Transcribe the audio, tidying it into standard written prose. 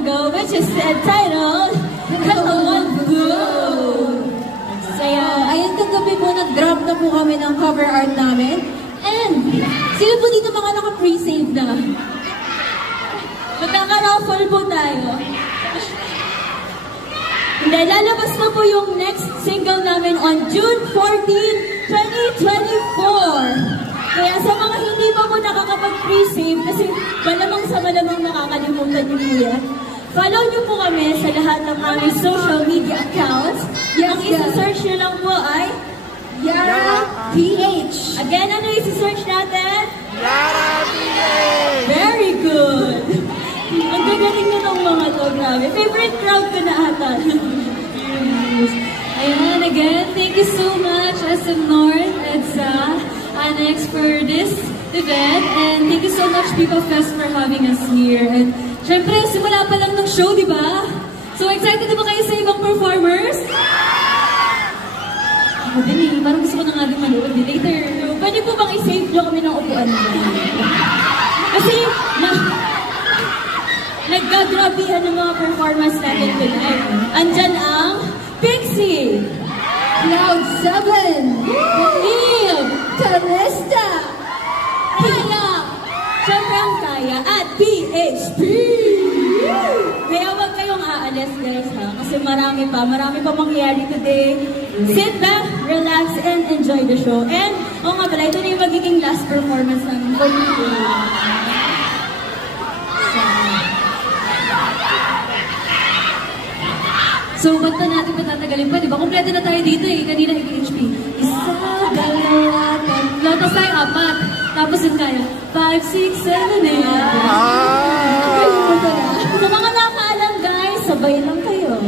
Go, which is entitled Hello Blue. Saya, ayun kagabi po, nag-drop na po kami ng cover art namin. And, sino po dito mga naka-pre-save na? Magkaka-raffle po tayo. Hindi, lalabas na po yung next single namin on June 14, 2024. Kaya sa mga hindi pa po nakakapag-pre-save, kasi malamang sa malamang makakalimutan niyo po yan, follow niyo po kami sa lahat ng aming social media accounts. Ang isa-search niyo lang po ay Yara PH. Again, ano isi-search natin? Yara PH! Very good! Ang gagaling na ng mga to, grabe. Favorite crowd ko na ata. Ayan, again, thank you so much SM North, EDSA, Annex for this event. And thank you so much People Fest for having us here. And syempre, simula pa lang ng show, di ba? So excited na ba kayo sa ibang performers? Ako din eh, parang gusto ko na nga din manood din later. Pwede po bang i-save nyo kami ng upuan nyo? Kasi, naggagrabihan ng mga performance natin tonight. Andyan ang Pixie, Cloud7, Neil, Calista, Kaya, syempre ang Kaya, at PHP. Kaya huwag kayong aalis guys ha, kasi marami pa mangyayari today. Sit back, relax, and enjoy the show. And, oo nga pala, ito na yung magiging last performance namin for today. So, ba't na natin patatagalin pa? Diba? Kompleto na tayo dito eh. Kanina HP. Isa, dalawa, tatlo. Tapos tayo apat. Tapos yun kaya. 5, 6, 7, 8. Sa mga nakaalam guys, sabay lang kayo.